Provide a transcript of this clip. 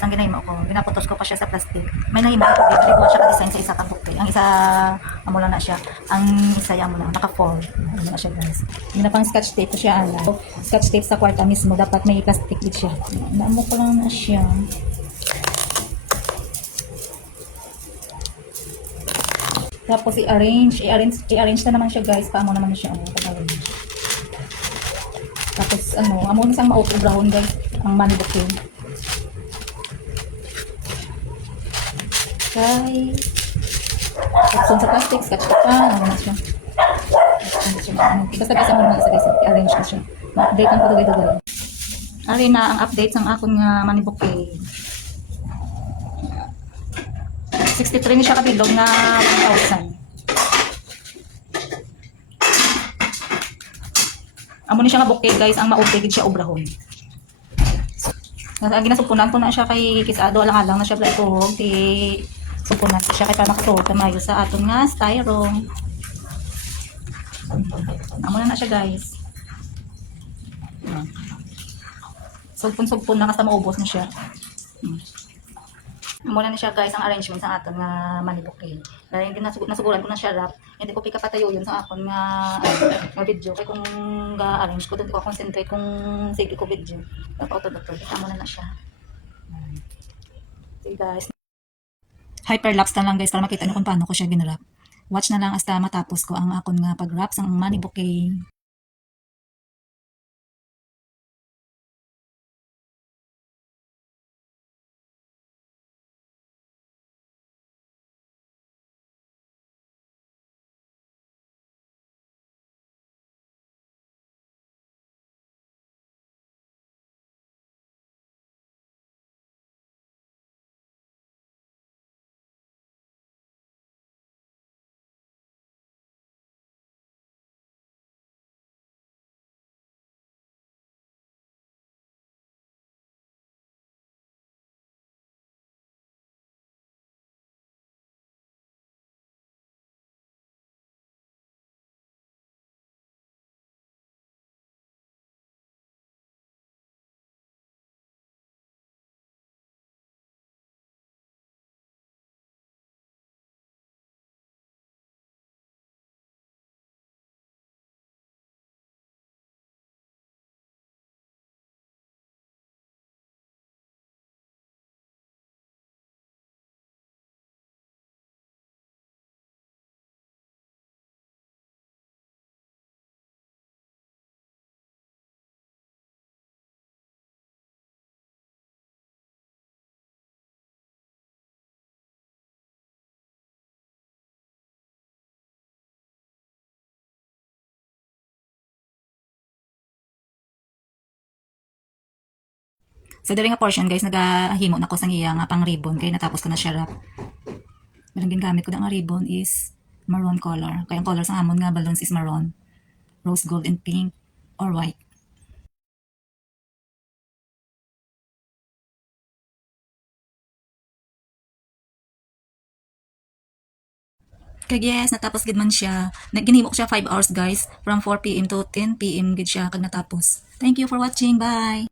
Ang ginahimo ko, ginaputos ko pa siya sa plastic. May nahimo ko dito, ko siya ka-design sa isa ka bukti. Ang isa, amo lang na siya. Ang isa yung amo lang, naka-fold. Ano na siya guys. Ginapang scotch tape ko siya, ala. Scotch tape sa kwarta mismo, dapat may plastic din siya. Naamo ko lang na siya. Tapos i-arrange na naman siya guys. Paamo naman siya, pag-arrange. Tapos amo na sang mauto brown guys, ang money bouquet. Okay. Tapos sa plastic, scotch tape pa, ano na siya. Basta guys, amo na isa guys, i-arrange ko siya. Ma-update ang pagdugay-dugay. Ari na ang update sang akong money bouquet. 63 ni siya kabilog na 1,000. Amo ni siya nga bouquet guys, ang maupigid siya obrahon. Ginasupunan ko na siya kay kisado alang-alang na siya platog ti supunan siya kay para makatuod kamayo sa aton nga styrofoam. Amo na siya guys. Sugpon-sugpon na kasi maubos na siya. Muna na siya guys ang arrangement sa aton nga money bouquet. Dahil nasuguran ko na siya wrap, hindi ko pika patayo yun sa akon nga video. Kaya kung ga-arrange ko, doon ko concentrate kung sige ko video. Napauto-auto, kita mo na siya. Okay guys. Hyperlapse na lang guys para makita nyo kung paano ko siya ginrap. Watch na lang hasta matapos ko ang akon nga pag-wrap sa money bouquet. Sa diri nga portion guys, nagahimo na ko sang iya nga pang ribbon kay natapos ko na siya wrap. Ang gingamit ko na nga ribbon is maroon color. Kaya ang color sa amon nga balloons is maroon, rose gold and pink or white. Kaya yes, natapos gid man siya. Ginhimo ko siya 5 hours guys, from 4 PM to 10 PM gid siya kag natapos. Thank you for watching. Bye.